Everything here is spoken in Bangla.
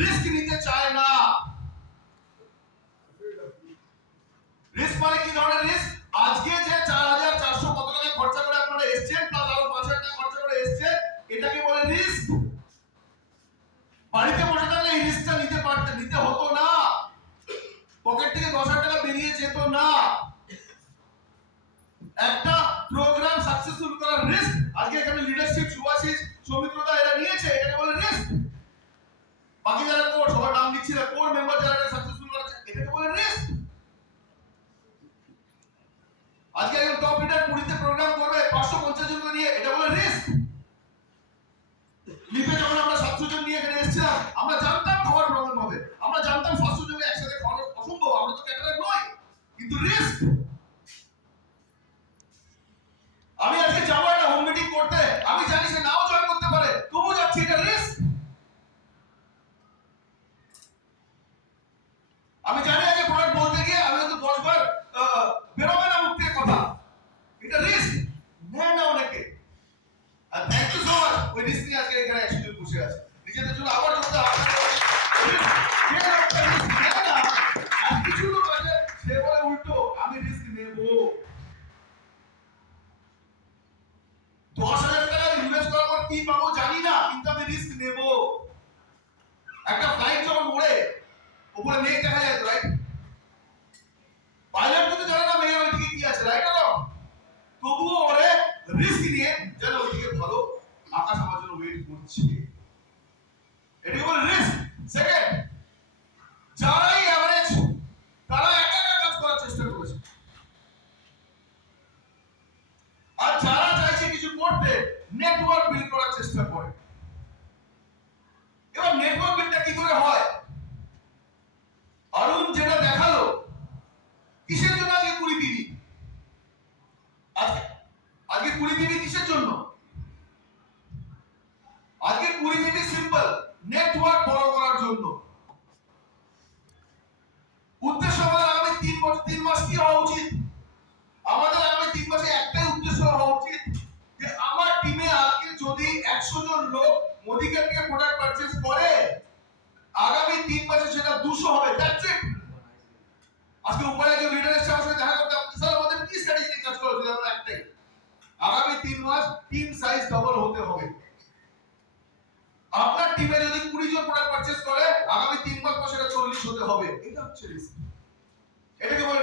রিস্ক নিতে চায় না। রিস্ক মানে কি ধরনের রিস্ক? আজকে যে 4400 কত টাকা খরচা করে আপনারা এসেছেন প্লাস আরো 5000 টাকা খরচা করে এসেছেন, এটাকে বলে রিস্ক। বাড়িতে বসে থাকলে এই রিস্কটা নিতে হতো না, পকেট থেকে 10000 টাকা বেরিয়ে যেত না। একটা প্রোগ্রাম সাকসেসফুল করার রিস্ক আজকে এখানে লিডারশিপ সুভাষিস সৌমিত্রদা এরা নিয়েছে, এটাকে বলে রিস্ক। বাকি যারা কোর সবার নাম লিখছি না, কোর মেম্বার যারা সাকসেসফুল করেছে এটাকে বলে রিস্ক। আজকে একজন টপ লিডার পুরীতে প্রোগ্রাম করবে 550 জনকে নিয়ে, এটা বলে রিস্ক। লিপে যখন আমরা 700 জন নিয়ে এখানে এসেছিলাম, আমরা জানতাম খাওয়ার প্রবলেম হবে, আমরা জানতাম 500 জনকে একসাথে খাওয়ানো অসম্ভব, আমরা তো ক্যাটারার নই, কিন্তু রিস্ক। আমি আজকে যাবো একটা হোম মিটিং করতে, আমি জানি সে নাও জয়েন করতে পারে, তবু যাচ্ছি, এটা রিস্ক। আমি জানি আজকে প্রোডাক্ট বলতে গিয়ে আমি হয়তো 10 বার বেরোবে না মুখ থেকে কথা, এটা রিস্ক নেয় না অনেকে। আর থ্যাংক ইউ সো মাচ, ওই রিস্ক নিয়ে আজকে এখানে 100 জন বসে আছে, নিজেদের জন্য আবার চলতে হবে। যে লোকটা রিস্ক নেয় না, আর কিছু লোক আছে সে বলে উল্টো আমি রিস্ক নেব। 10,000 টাকা ইনভেস্ট করার পর কি পাবো জানি না, কিন্তু আমি রিস্ক নেব। একটা ফ্লাইট যখন ওড়ে উপরে মেঘ দেখা যায় তো, রাইট? পাইলট কিন্তু জানে না মেঘের ওইদিকে কি আছে, রাইট? তবুও ওরে রিস্ক নিয়ে যেন ওইদিকে ভালো আকাশ আমার জন্য ওয়েট করছে, এটাকে বলে রিস্ক। সেকেন্ড, যারাই এভারেজ তারা একা একা কাজ করার চেষ্টা করেছে, আর যারা চাইছে কিছু করতে নেটওয়ার্ক বিল্ড করার চেষ্টা করে। এবার নেটওয়ার্ক বিল্ডটা কি করে হয়? অরুণ যেটা দেখালো, কিসের জন্য আজকে 20 বিবি? আজকে 20 বিবি কিসের জন্য? আজকে 20 বিবি সিম্পল নেটওয়ার্ক বড় করার জন্য। উদ্দেশ্য আমাদের আগামী 3 মাস কি হওয়া উচিত? আমাদের আগামী 3 মাসে একটাই উদ্দেশ্য হওয়া উচিত যে আমার টিমে আজকে যদি 100 জন লোক মোদিকের থেকে প্রোডাক্ট পারচেজ করে, আগামী 3 মাসে সেটা 200 হবে। That's it. আজকে উপরে একজন লিডারের সাথে দেখা করতে আপনি স্যার আমাদের কি স্ট্র্যাটেজি নিয়ে কাজ করা উচিত? আমরা একটাই, আগামী 3 মাস টিম সাইজ ডবল হতে হবে। আপনার টিমে যদি 20 জন প্রোডাক্ট পারচেজ করে, আগামী 3 মাস পর সেটা 40 হতে হবে। এটা হচ্ছে রিস্ক, এটাকে বলে